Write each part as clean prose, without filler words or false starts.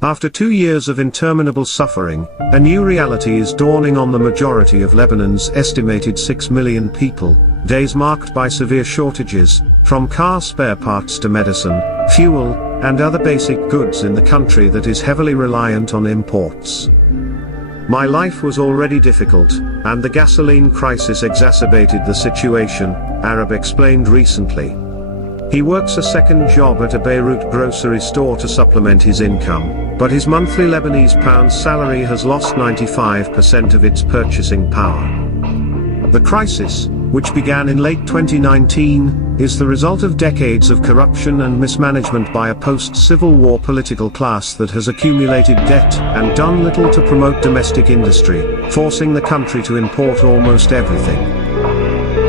After 2 years of interminable suffering, a new reality is dawning on the majority of Lebanon's estimated 6 million people, days marked by severe shortages, from car spare parts to medicine, fuel, and other basic goods in the country that is heavily reliant on imports. My life was already difficult, and the gasoline crisis exacerbated the situation, Arab explained recently. He works a second job at a Beirut grocery store to supplement his income, but his monthly Lebanese pound salary has lost 95% of its purchasing power. The crisis, which began in late 2019, is the result of decades of corruption and mismanagement by a post-Civil War political class that has accumulated debt and done little to promote domestic industry, forcing the country to import almost everything.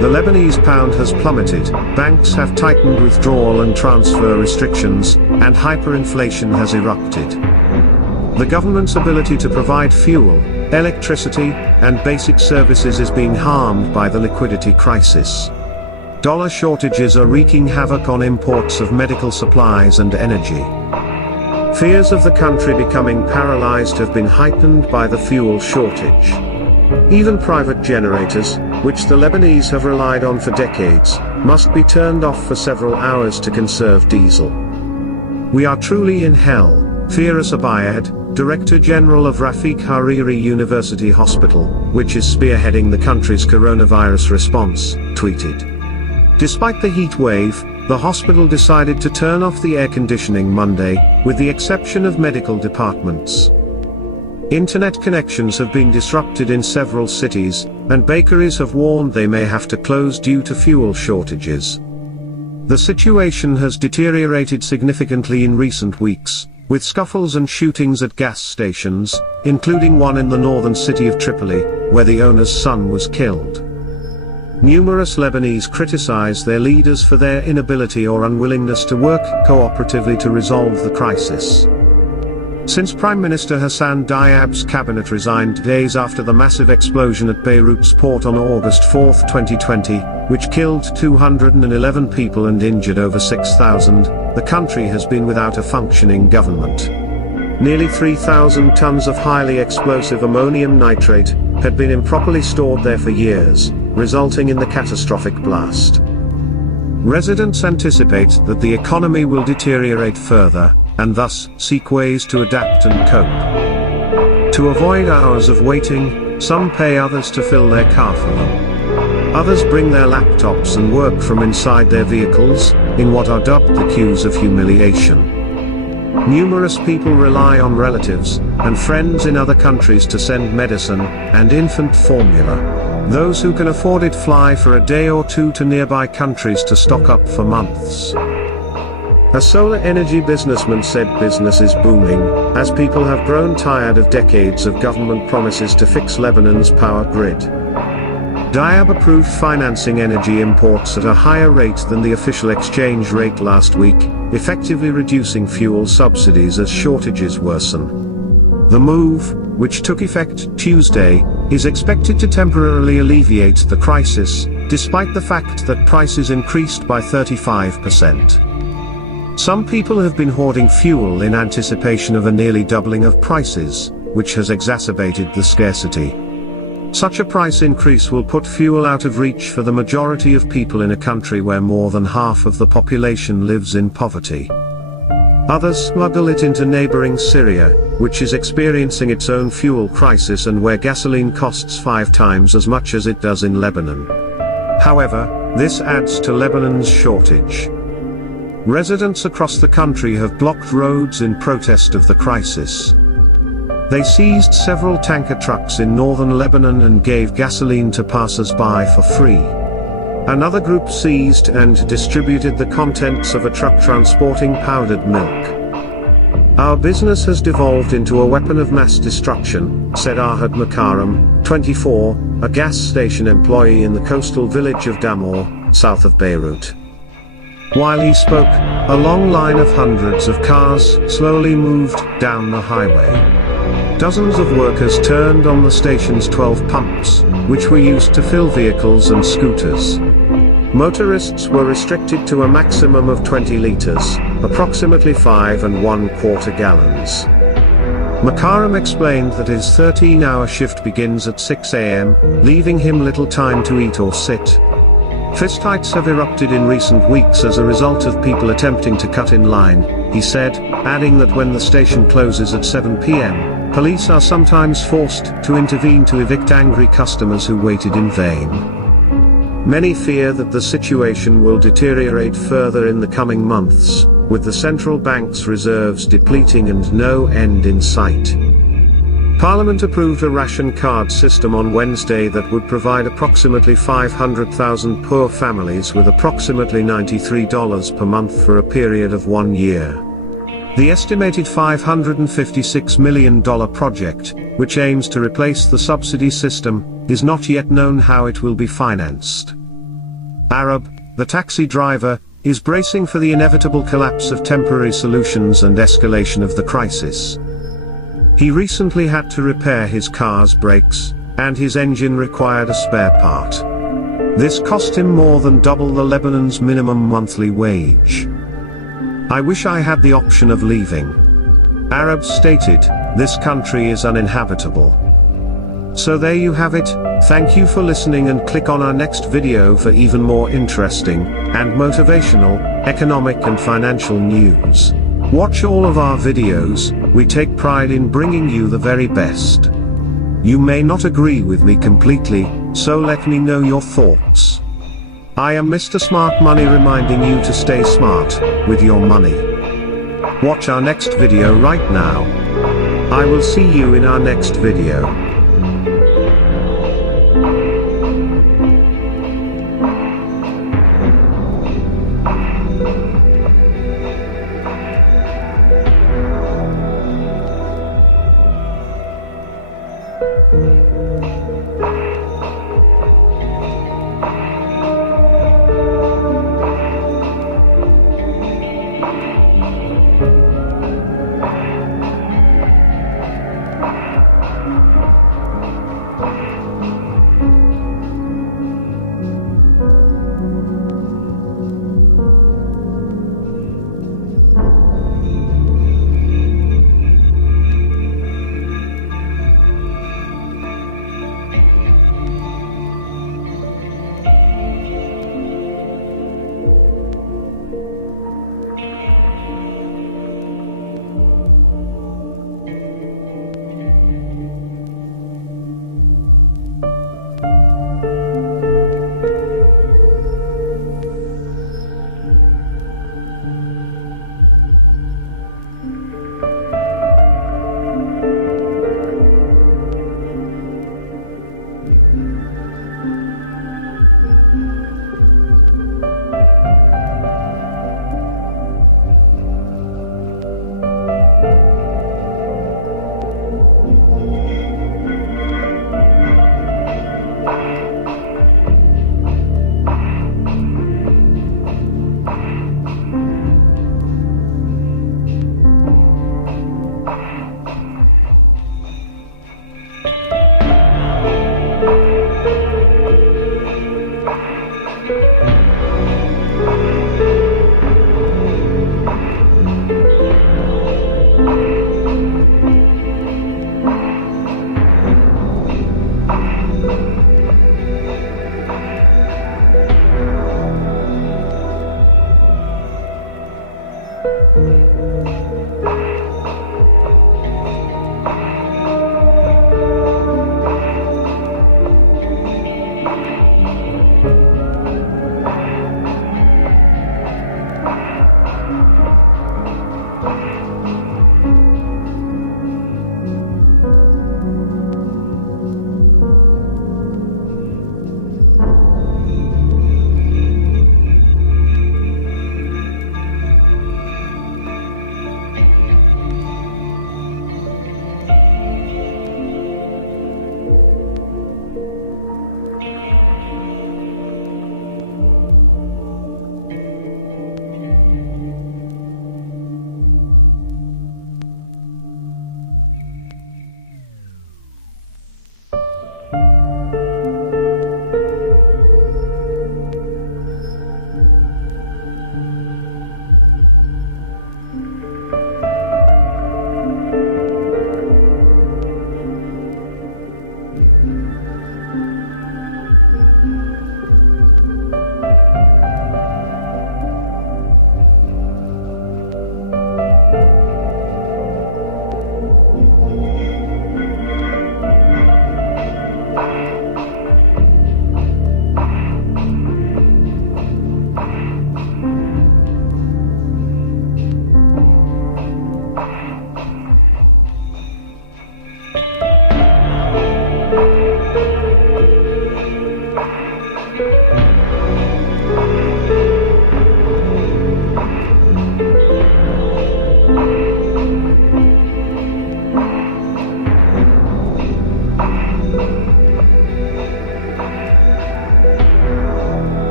The Lebanese pound has plummeted, banks have tightened withdrawal and transfer restrictions, and hyperinflation has erupted. The government's ability to provide fuel, electricity, and basic services is being harmed by the liquidity crisis. Dollar shortages are wreaking havoc on imports of medical supplies and energy. Fears of the country becoming paralyzed have been heightened by the fuel shortage. Even private generators, which the Lebanese have relied on for decades, must be turned off for several hours to conserve diesel. We are truly in hell, Firas Abayad, Director General of Rafik Hariri University Hospital, which is spearheading the country's coronavirus response, tweeted. Despite the heat wave, the hospital decided to turn off the air conditioning Monday, with the exception of medical departments. Internet connections have been disrupted in several cities, and bakeries have warned they may have to close due to fuel shortages. The situation has deteriorated significantly in recent weeks, with scuffles and shootings at gas stations, including one in the northern city of Tripoli, where the owner's son was killed. Numerous Lebanese criticize their leaders for their inability or unwillingness to work cooperatively to resolve the crisis. Since Prime Minister Hassan Diab's cabinet resigned days after the massive explosion at Beirut's port on August 4, 2020, which killed 211 people and injured over 6,000, the country has been without a functioning government. Nearly 3,000 tons of highly explosive ammonium nitrate had been improperly stored there for years, resulting in the catastrophic blast. Residents anticipate that the economy will deteriorate further, and thus seek ways to adapt and cope. To avoid hours of waiting, some pay others to fill their car for them. Others bring their laptops and work from inside their vehicles, in what are dubbed the queues of humiliation. Numerous people rely on relatives and friends in other countries to send medicine and infant formula. Those who can afford it fly for a day or two to nearby countries to stock up for months. A solar energy businessman said business is booming, as people have grown tired of decades of government promises to fix Lebanon's power grid. Diab approved financing energy imports at a higher rate than the official exchange rate last week, effectively reducing fuel subsidies as shortages worsen. The move, which took effect Tuesday, is expected to temporarily alleviate the crisis, despite the fact that prices increased by 35%. Some people have been hoarding fuel in anticipation of a nearly doubling of prices, which has exacerbated the scarcity. Such a price increase will put fuel out of reach for the majority of people in a country where more than half of the population lives in poverty. Others smuggle it into neighboring Syria, which is experiencing its own fuel crisis and where gasoline costs 5 times as much as it does in Lebanon. However, this adds to Lebanon's shortage. Residents across the country have blocked roads in protest of the crisis. They seized several tanker trucks in northern Lebanon and gave gasoline to passers-by for free. Another group seized and distributed the contents of a truck transporting powdered milk. Our business has devolved into a weapon of mass destruction, said Ahad Makaram, 24, a gas station employee in the coastal village of Damour, south of Beirut. While he spoke, a long line of hundreds of cars slowly moved down the highway. Dozens of workers turned on the station's 12 pumps, which were used to fill vehicles and scooters. Motorists were restricted to a maximum of 20 liters, approximately 5 1/4 gallons. Makaram explained that his 13-hour shift begins at 6 a.m., leaving him little time to eat or sit. Fistfights have erupted in recent weeks as a result of people attempting to cut in line, he said, adding that when the station closes at 7 p.m., police are sometimes forced to intervene to evict angry customers who waited in vain. Many fear that the situation will deteriorate further in the coming months, with the central bank's reserves depleting and no end in sight. Parliament approved a ration card system on Wednesday that would provide approximately 500,000 poor families with approximately $93 per month for a period of 1 year. The estimated $556 million project, which aims to replace the subsidy system, is not yet known how it will be financed. Arab, the taxi driver, is bracing for the inevitable collapse of temporary solutions and escalation of the crisis. He recently had to repair his car's brakes, and his engine required a spare part. This cost him more than double the Lebanon's minimum monthly wage. "I wish I had the option of leaving," Arab stated. "This country is uninhabitable." So there you have it. Thank you for listening, and click on our next video for even more interesting and motivational economic and financial news. Watch all of our videos. We take pride in bringing you the very best. You may not agree with me completely, so let me know your thoughts. I am Mr. Smart Money, reminding you to stay smart with your money. Watch our next video right now. I will see you in our next video.